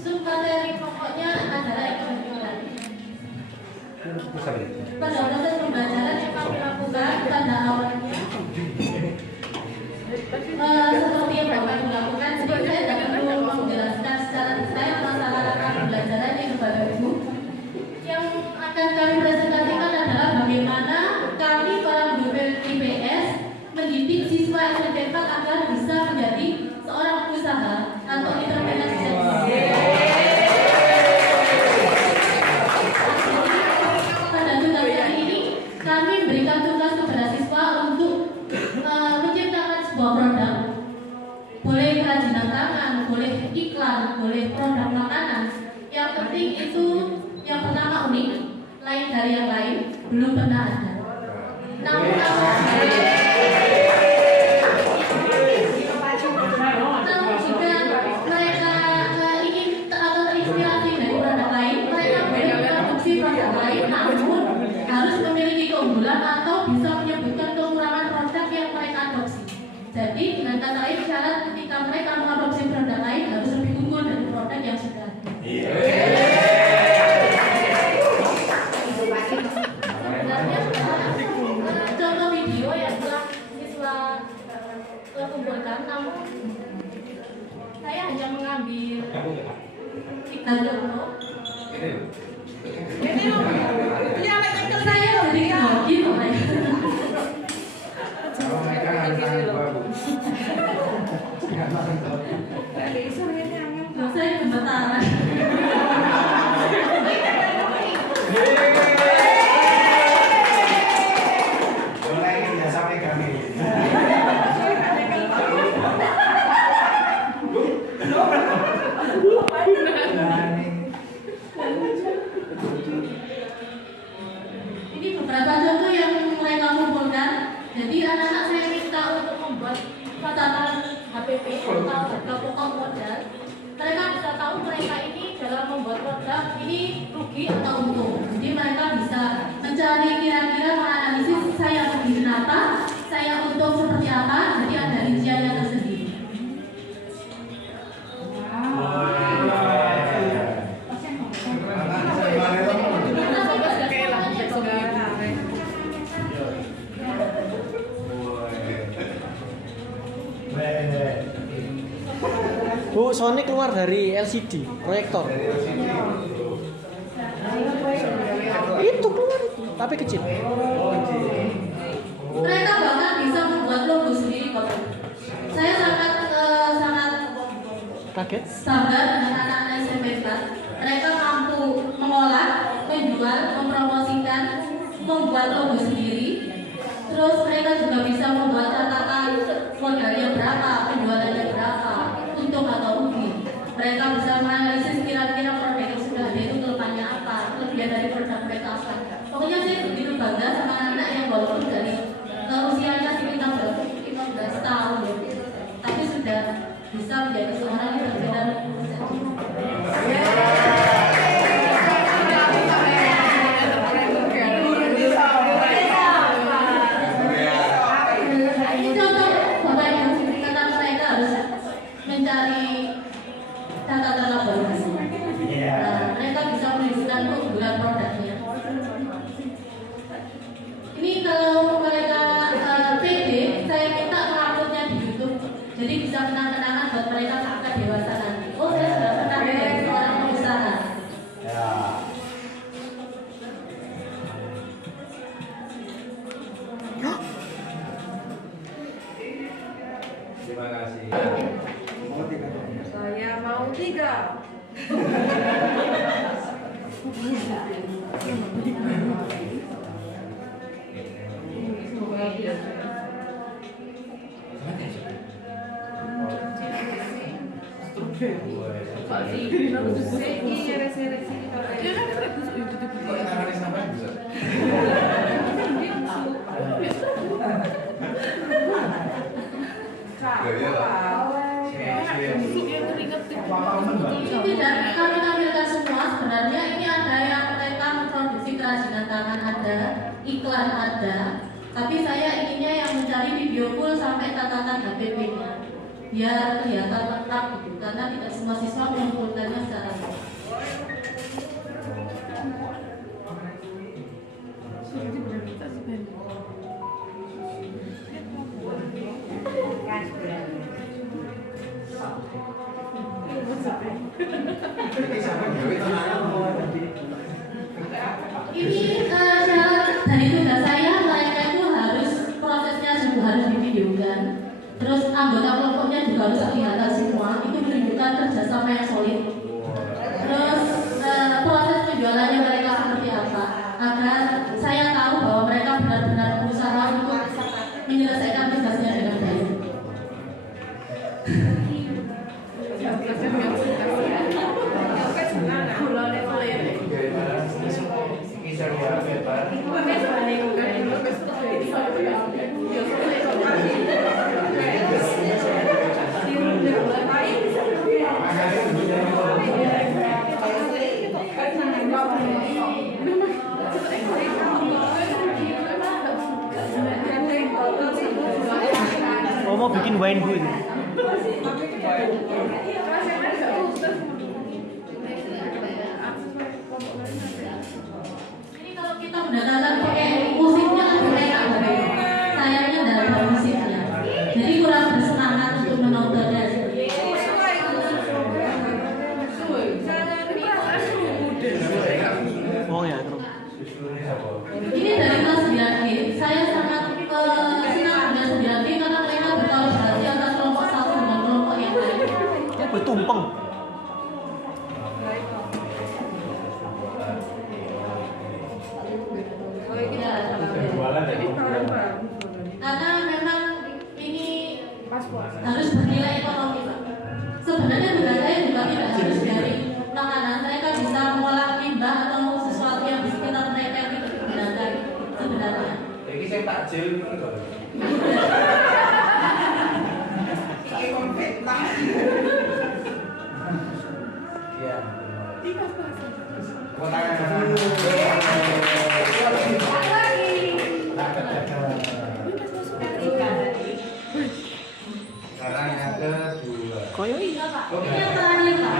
Submateri pokoknya adalah kebetulan. Pada proses pembelajaran yang kami lakukan pada awalnya seperti yang Bapak Ibu lakukan, jadi saya tidak perlu menjelaskan secara detail masalah rangka pembelajaran yang Bapak Ibu. Yang akan kami presentasikan adalah bagaimana kami para guru IPS mendidik siswa SMP 4 agar bisa menjadi seorang pengusaha atau entrepreneur. Pada tugas ini kami berikan tugas kepada siswa untuk menciptakan sebuah produk, boleh kerajinan tangan, boleh iklan, boleh produk makanan. Yang penting itu yang pertama unik, lain dari yang lain, belum pernah ada. Namun jika mereka ingin atau terinspirasi dari produk lain, mereka boleh memproduksi produk lain, namun harus memiliki keunggulan atau bisa menyebutkan kekurangan produk yang mereka adopsi. Jadi dengan kata lain, syarat ketika mereka mengadopsi produk lain harus lebih unggul dari produk yang sudah ada. Contoh video yang telah siswa kumpulkan, namun saya hanya mengambil 3 contoh. Saya jadi gitu, saya gemetaran. Ini beberapa contoh yang mereka kumpulkan. Jadi anak-anak saya minta untuk membuat catatan HPP atau harga pokok modal. Mereka bisa tahu mereka ini dalam membuat produk ini rugi atau untung. Jadi mereka bisa mencari kira-kira menganalisis saya rugi kenapa, saya untung seperti apa. Jadi ada rinciannya tersendiri. Bu, Sony keluar dari LCD proyektor. Itu keluar, tapi kecil. Mereka bahkan bisa membuat logo sendiri kok. Saya sangat Kaget? sabar dengan anak-anak SMP 4. Mereka mampu mengolah, menjual, mempromosikan, membuat logo sendiri. Terus mereka juga bisa membuat catatan modalnya berapa, penjualannya berapa, untung atau rugi. Mereka bisa menganalisis kira-kira produk yang sudah ada itu kelemahannya apa, kelebihan dari produk mereka apa. Pokoknya saya begitu bangga sama anak yang walaupun dari usianya sekitar 15 tahun ya, tapi sudah bisa menjadi seorang yang benar-benar mencari catatan laboratorium. Mereka bisa menunjukkan keunggulan produknya. Ini kalau mereka PD, saya minta uploadnya di YouTube. Jadi bisa kenang-kenangan buat mereka sampai dewasa nanti. Oh, saya sudah pernah menjadi seorang pengusaha. Terima kasih. Saya mau 3. Ini tidak kami tampilkan semua. Sebenarnya ini ada yang mereka memproduksi kerajinan tangan, ada iklan, ada. Tapi saya inginnya yang mencari video full sampai catatan HPP-nya. biar kelihatan lengkap gitu, karena tidak semua siswa mengumpulkannya secara baik. Ini syarat dari tugas saya, mereka itu harus prosesnya juga harus divideokan. Terus anggota kelompoknya juga harus kelihatan semua. Itu menunjukkan kerjasama yang solid. Terus proses penjualannya mereka seperti apa, agar saya tahu bahwa mereka benar-benar berusaha untuk menyelesaikan tugasnya dengan baik. Oh, mau bikin wine bu ini. Ini kalau kita mendatangkan pakai musiknya kan enak banget. Sayangnya tidak ada musiknya, jadi kurang bersemangat untuk menontonnya. Oh ya, terus. Ini dari kelas 9G. Saya sangat senang dengan 9G karena mereka berkolaborasi antara kelompok satu dengan kelompok yang lain. Oh, tumpeng. Ya, karena memang ini harus bernilai ekonomi, Pak. Sebenarnya tugas saya juga tidak harus dari makanan. Mereka bisa mengolah limbah atau sesuatu yang di sekitar mereka yang tidak digunakan sebenarnya. Jadi saya takjil gitu. Iya. Sekarang yang kedua. Koyo Iya, Pak. Ini yang terakhir, Pak.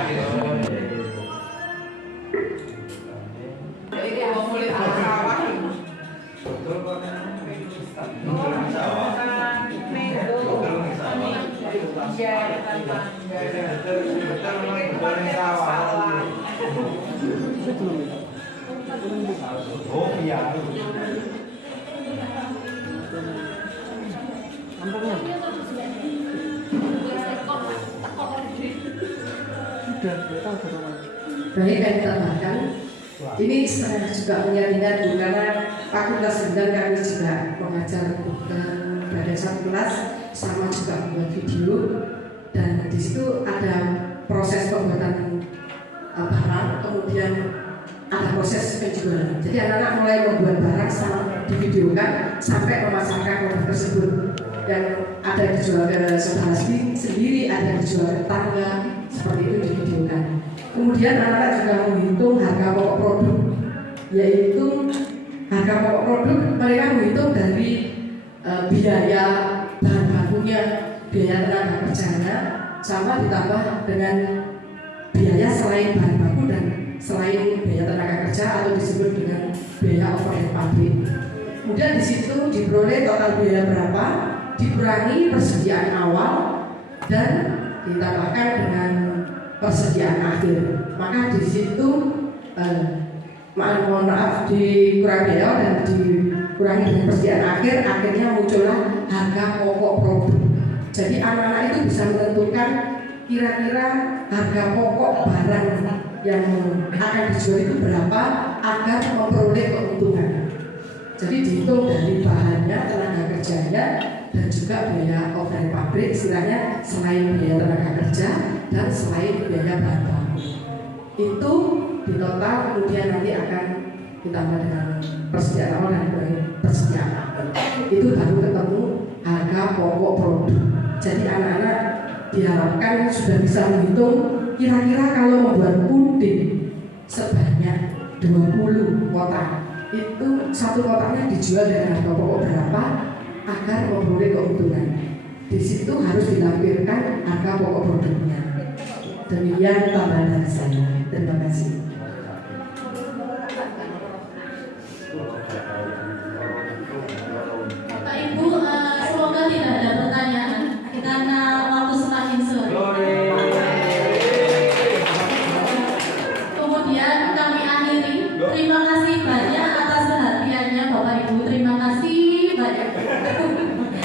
Oh iya. Ampungnya. Sudah, kita udah. Baik, kami tambahkan. Ini saya juga menyarankan Bu, karena Fakultas 9 kami juga mengajar pada satu kelas, sama juga membuat video, dan di situ ada proses pembuatan barang, kemudian ada proses penjualan. Jadi anak-anak mulai membuat barang sama divideokan sampai memasarkan produk tersebut, yang ada dijual ke saudara sendiri, ada dijual ke tetangga, seperti itu divideokan. Kemudian anak-anak juga menghitung harga pokok produk, yaitu harga pokok produk mereka menghitung dari biaya bahan bakunya, biaya tenaga kerjanya, sama ditambah dengan biaya selain bahan baku dan selain biaya tenaga kerja atau disebut dengan biaya overhead pabrik. Kemudian di situ diperoleh total biaya berapa, dikurangi persediaan awal dan ditambahkan dengan persediaan akhir. Maka di situ mohon maaf dikurangi biaya dan dikurangi dengan persediaan akhir, akhirnya muncullah harga pokok produk. Jadi anak-anak itu bisa menentukan kira-kira harga pokok barang yang akan dijual itu berapa agar memperoleh keuntungan. Jadi dihitung dari bahannya, tenaga kerjanya, dan juga biaya overhead pabrik, istilahnya selain biaya tenaga kerja dan selain biaya bahan baku. Itu di total kemudian nanti akan ditambah dengan persediaan awal dan persediaan akhir. Itu baru ketemu harga pokok produk. Jadi anak-anak diharapkan sudah bisa menghitung kira-kira kalau membuat puding sebanyak 20 kotak, itu satu kotaknya dijual dengan harga pokok berapa agar memperoleh keuntungan. di situ harus dilampirkan harga pokok produknya. Demikian tambahan dari saya. Terima kasih. Bapak Ibu, semoga tidak ada pertanyaan karena waktu semakin sore. Kemudian kami akhiri. Terima kasih banyak atas perhatiannya Bapak Ibu. Terima kasih banyak.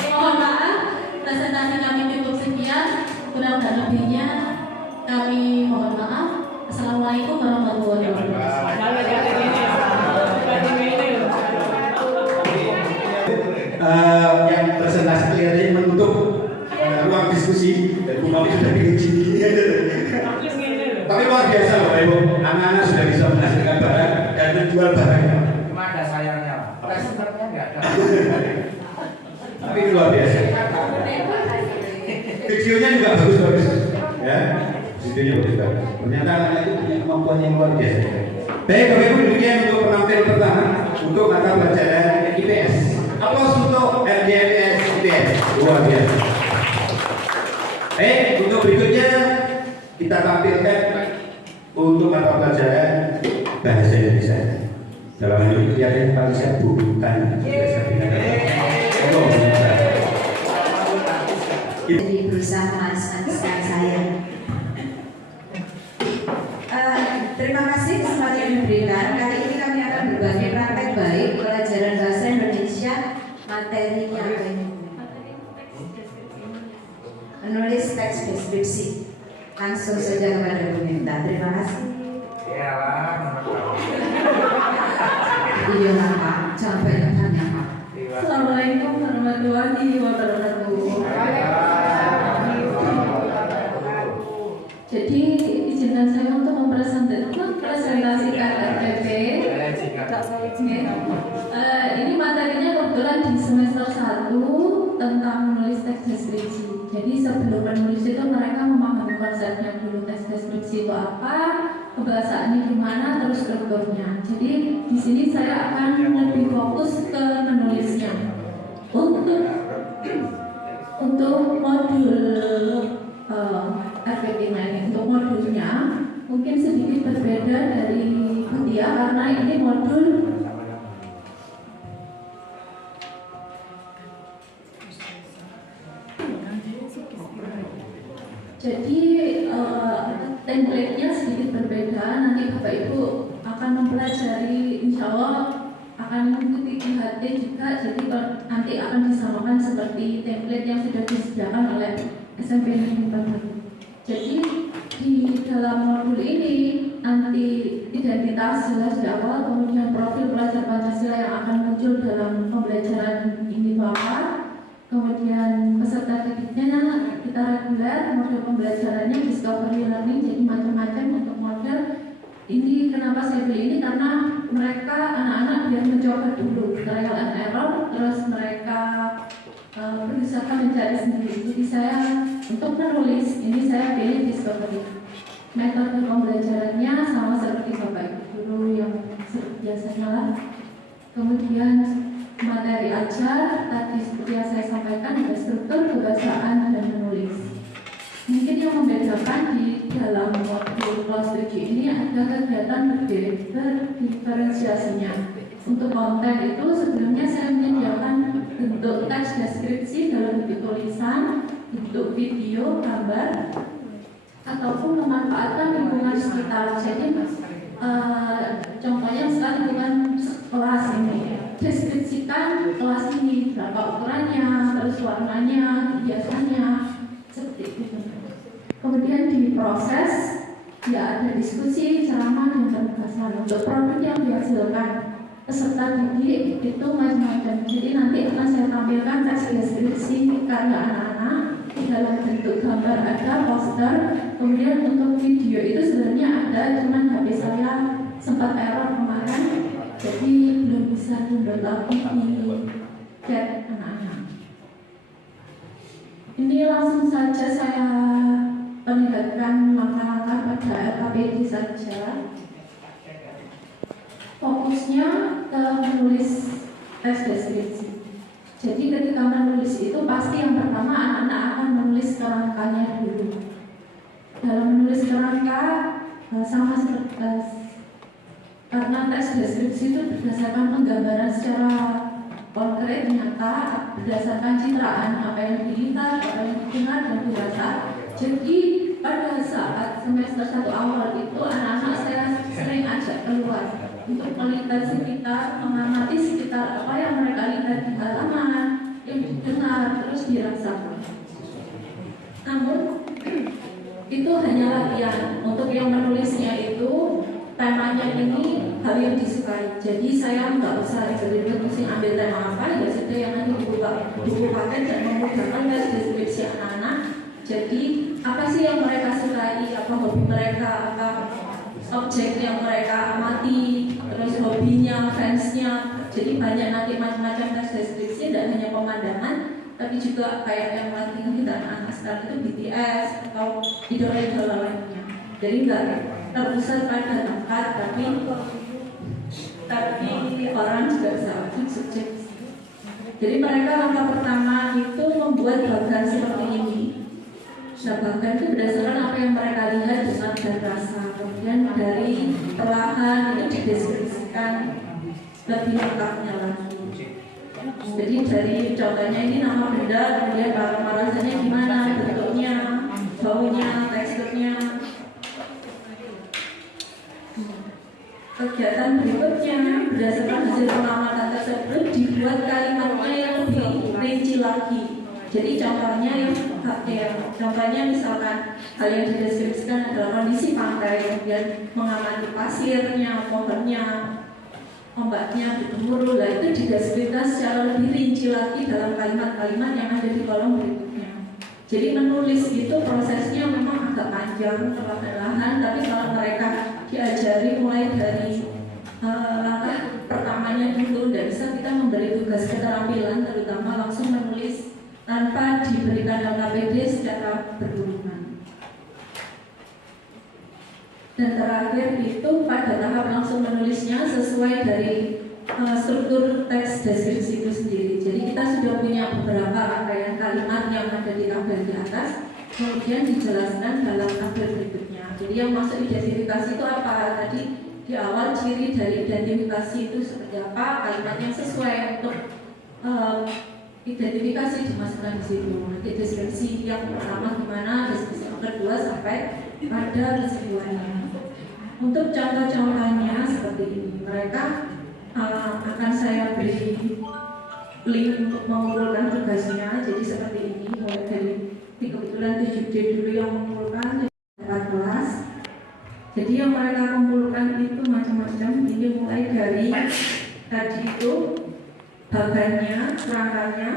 Mohon maaf, presentasi kami cukup sekian. Kurang dan lebihnya kami mohon maaf. Assalamualaikum warahmatullahi wabarakatuh. Yang presentasi kelihatannya menutup ruang diskusi dan Bu Mami sudah diuji. Tapi luar biasa Bapak Ibu, anak-anak sudah bisa menghasilkan barang dan menjual barangnya. Cuma ada sayangnya, presenternya nggak ada. Tapi luar biasa. Videonya juga bagus-bagus, ya. Videonya bagus-bagus. Ternyata anak itu punya kemampuan yang luar biasa. Baik Bapak Ibu, demikian untuk penampilan pertama untuk mata pelajaran IPS. Aplaus untuk LDIPS IPS, luar biasa. Baik, untuk berikutnya kita tampilkan untuk mata pelajaran bahasa Indonesia. Dalam hal ini kelihatannya paling saya bukan bahasa Indonesia. Jadi berusaha melanjutkan saya. Terima kasih kesempatan yang diberikan. Kali ini kami akan berbagi praktek baik pelajaran bahasa Indonesia. Materinya apa ini? Menulis teks deskripsi. Langsung saja kepada Bu Minta. Terima kasih. Ya lah, Iya lah Pak, jangan banyak tanya Pak. Assalamualaikum warahmatullahi wabarakatuh. Jadi izinkan saya untuk mempresentasikan RPP. Ini materinya kebetulan di semester 1 tentang menulis teks deskripsi. Jadi sebelum menulis itu mereka memahami konsepnya dulu, teks deskripsi itu apa, kebahasaannya gimana, terus strukturnya. Jadi di sini saya akan lebih fokus ke menulisnya. Untuk modul RPP ini, untuk modulnya mungkin sedikit berbeda dari Butia karena ini modul jadi template-nya sedikit berbeda. Nanti Bapak Ibu akan mempelajari, insya Allah akan mengikuti IHT juga. Jadi nanti akan disamakan seperti template yang sudah disediakan oleh SMP Negeri Pembantu. Jadi di dalam modul ini nanti identitas jelas di awal, kemudian profil pelajar Pancasila yang akan muncul dalam pembelajaran ini Bapak. Kemudian peserta didiknya kita reguler, model pembelajarannya discovery learning, jadi macam-macam untuk model. Ini kenapa saya beli ini karena mereka anak-anak biar mencoba dulu trial and error, terus mereka berusaha mencari sendiri. Jadi saya untuk menulis ini saya pilih discovery. Metode pembelajarannya sama seperti Bapak Ibu guru yang biasanya lah. Kemudian materi ajar tadi seperti yang saya sampaikan ada struktur, kebahasaan, dan menulis. Mungkin yang membedakan di dalam modul kelas 7 ini ada kegiatan berdiferensiasinya. Untuk konten itu sebelumnya saya menyediakan bentuk teks deskripsi dalam bentuk tulisan, bentuk video, gambar, ataupun memanfaatkan lingkungan sekitar. Jadi contohnya misalnya lingkungan kelas ini, deskripsikan kelas ini, berapa ukurannya, terus warnanya, biasanya, seperti itu. Kemudian diproses, ya ada diskusi, ceramah, dan penugasan. Untuk produk yang dihasilkan peserta didik itu macam-macam. Jadi nanti akan saya tampilkan teks deskripsi karya anak-anak di dalam bentuk gambar ada, poster. Kemudian untuk video itu sebenarnya ada, cuman HP saya sempat error kemarin, jadi belum bisa download lagi di chat anak-anak. Ini langsung saja saya perlihatkan langkah-langkah pada LKPD saja. Fokusnya ke menulis teks deskripsi. Jadi ketika menulis itu pasti yang pertama anak-anak akan menulis kerangkanya dulu. Dalam menulis kerangka sama seperti karena tes deskripsi itu berdasarkan penggambaran secara konkret nyata, berdasarkan citraan apa yang dilihat, apa yang didengar dan dirasa. Jadi pada saat semester 1 awal itu anak-anak saya sering ajak keluar untuk melihat sekitar, mengamati sekitar apa yang mereka lihat di halaman, yang didengar, terus dirasakan. Namun itu hanya latihan. Untuk yang menulisnya itu temanya ini hal yang disukai. Jadi saya nggak usah ribet-ribet mesti ambil tema apa, ya sudah yang nanti buku paket dan memudahkan tes deskripsi anak-anak. Jadi apa sih yang mereka sukai, apa hobi mereka, apa objek yang mereka amati, terus hobinya, fansnya. Jadi banyak nanti macam-macam tes deskripsi, tidak hanya pemandangan, tapi juga kayak yang lagi kita anak sekarang itu BTS atau idola-idola lainnya. Jadi nggak terpusat pada tempat, tapi orang juga bisa subjek. Jadi mereka langkah pertama itu membuat bagan seperti ini. Nah, bagan itu berdasarkan apa yang mereka lihat, dengar dan rasa. Kemudian dari perlahan itu dideskripsikan lebih lengkapnya lagi. Jadi dari contohnya ini nama benda, kemudian rasanya gimana, bentuknya, baunya, teksturnya. Kegiatan berikutnya berdasarkan hasil pengamatan tersebut dibuat kalimatnya yang lebih rinci lagi. Jadi contohnya misalkan hal yang dideskripsikan adalah kondisi pantai, kemudian mengamati pasirnya, pohonnya, ombaknya, bergemuruh. Lah itu dideskripsikan secara lebih rinci lagi dalam kalimat-kalimat yang ada di kolom berikutnya. Jadi menulis itu prosesnya memang agak panjang, perlahan-lahan, tapi kalau mereka diajari mulai dari langkah pertamanya dulu, tidak bisa kita memberi tugas keterampilan, terutama langsung menulis tanpa diberikan LKPD secara berurutan. Dan terakhir itu pada tahap langsung menulisnya sesuai dari struktur teks deskripsi itu sendiri. Jadi kita sudah punya beberapa rangkaian kalimat yang ada di tabel di atas, kemudian dijelaskan dalam tabel berikutnya. Jadi yang masuk identifikasi itu apa? Tadi di awal ciri dari identifikasi itu seperti apa, kalimat yang sesuai untuk identifikasi dimasukkan di situ. Nanti deskripsi yang pertama gimana, deskripsi yang kedua sampai pada kesimpulannya. Untuk contoh-contohnya seperti ini, mereka akan saya beri link untuk mengumpulkan tugasnya. Jadi seperti ini, mulai dari kebetulan 7D dulu yang mengumpulkan 4 kelas. Jadi yang mereka kumpulkan itu macam-macam. Ini mulai dari tadi itu bagannya, kerangkanya.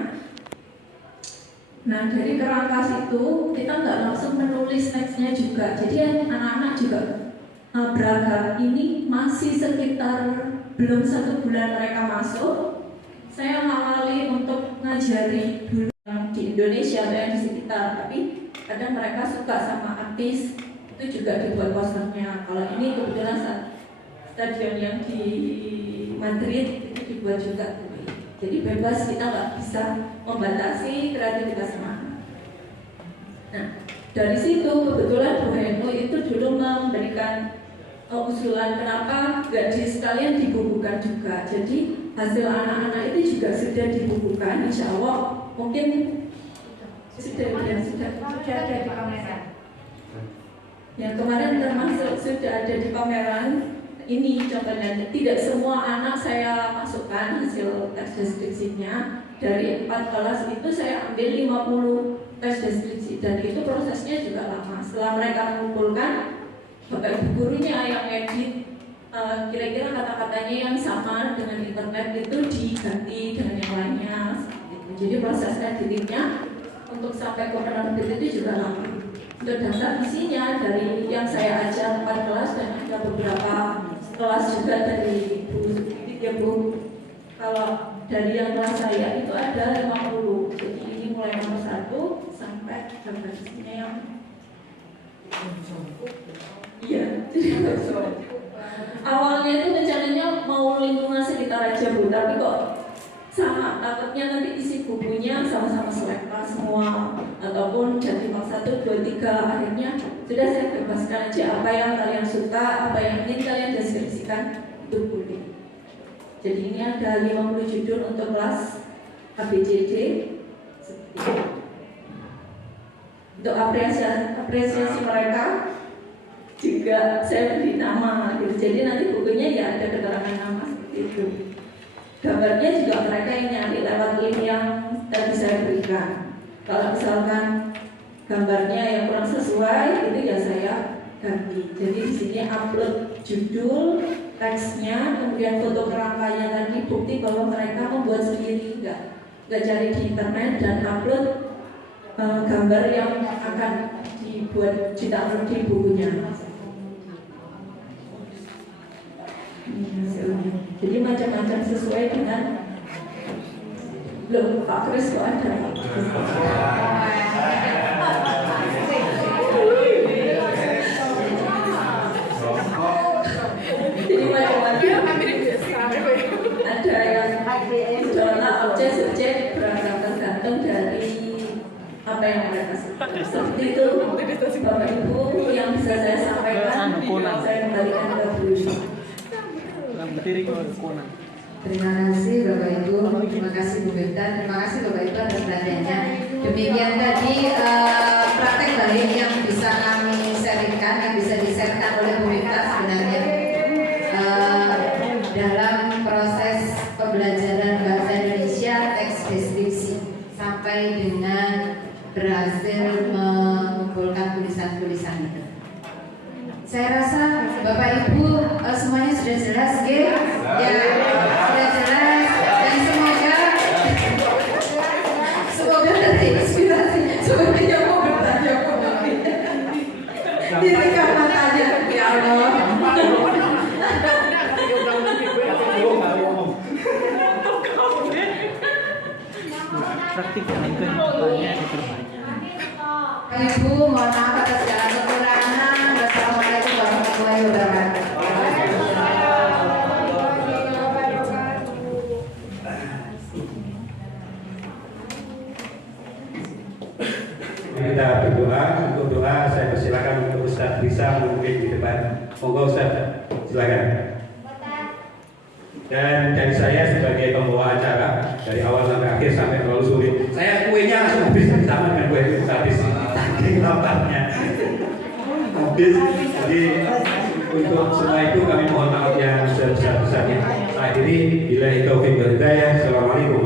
Nah dari kerangka itu kita nggak langsung menulis teksnya juga. Jadi anak-anak juga beragam. Ini masih sekitar belum 1 bulan mereka masuk. Saya ngawali untuk ngajari dulu yang di Indonesia atau yang di sekitar. Tapi kadang mereka suka sama artis, itu juga dibuat posternya. Kalau ini kebetulan stadion yang di Madrid itu dibuat juga. Jadi bebas, kita nggak bisa membatasi kreativitas anak. Nah dari situ kebetulan Bu Heno itu dulu memberikan usulan kenapa nggak sekalian dibukukan juga. Jadi hasil anak-anak itu juga sudah dibukukan. Insya Allah mungkin sudah ada di pameran. Yang kemarin termasuk sudah ada di pameran. Ini contohnya, tidak semua anak saya masukkan hasil tes deskripsinya. Dari 4 kelas itu saya ambil 50 tes deskripsi, dan itu prosesnya juga lama. Setelah mereka mengumpulkan, bapak ibu gurunya yang edit kira-kira kata-katanya yang sama dengan internet itu diganti dengan yang lainnya. Jadi proses editingnya untuk sampai ke penerbit itu juga lama. Untuk daftar isinya dari yang saya ajar 4 kelas, dan ada beberapa kelas juga dari Bu. Kalau dari yang kelas saya itu ada 50. Jadi ini mulai nomor 1 sampai daftar isinya yang awalnya itu rencananya mau lingkungan sekitar aja Bu, tapi kok sama takutnya nanti isi sama-sama selekta semua, ataupun jadi bang 1, 2, 3, akhirnya sudah saya bebaskan aja apa yang kalian suka, apa yang ingin kalian deskripsikan itu boleh. Jadi ini ada 50 judul untuk kelas ABCD. Untuk apresiasi mereka juga saya beri nama gitu. Jadi nanti bukunya ya ada keterangan nama seperti itu. Gambarnya juga mereka yang nyari lewat link yang tadi saya berikan. Kalau misalkan gambarnya yang kurang sesuai itu ya saya ganti. Jadi di sini upload judul, teksnya, kemudian foto kerangkanya tadi, bukti bahwa mereka membuat sendiri, nggak cari di internet, dan upload gambar yang akan dibuat ditaruh di bukunya. Jadi macam-macam sesuai dengan loh Pak Kris kok ada. Jadi macam-macam ada yang zona objek subjek beragam tergantung dari apa yang mereka suka. Seperti itu Bapak Ibu yang bisa saya sampaikan. Saya kembalikan ke Bu. Terima kasih Bapak Ibu, terima kasih Bu Beta, terima kasih Bapak Ibu atas perhatiannya. Demikian tadi praktek baik yang bisa kami sharingkan, yang bisa di-sharekan oleh Bu Beta sebenarnya dalam proses pembelajaran bahasa Indonesia teks deskripsi sampai dengan berhasil mengumpulkan tulisan-tulisan itu. Saya rasa Bapak Ibu semuanya sudah jelas, ya, sudah jelas, dan semoga terinspirasi. Sepertinya mau bertanya dirikan matanya, ya Allah. Praktik yang kehidupannya diperbanyak. Ibu, mohon maaf atas segala kekurangan. Wassalamualaikum warahmatullahi wabarakatuh. Kita berdoa. Untuk doa saya persilakan untuk Ustaz bisa memimpin di depan. Monggo Ustaz, silakan. Dan dari saya sebagai pembawa acara dari awal sampai akhir sampai terlalu sulit. Saya kuenya langsung habis sama dengan kue itu habis. Saking laparnya habis. Jadi untuk semua itu kami mohon maaf yang sebesar-besarnya. Akhiri bila itu hidayah. Assalamualaikum.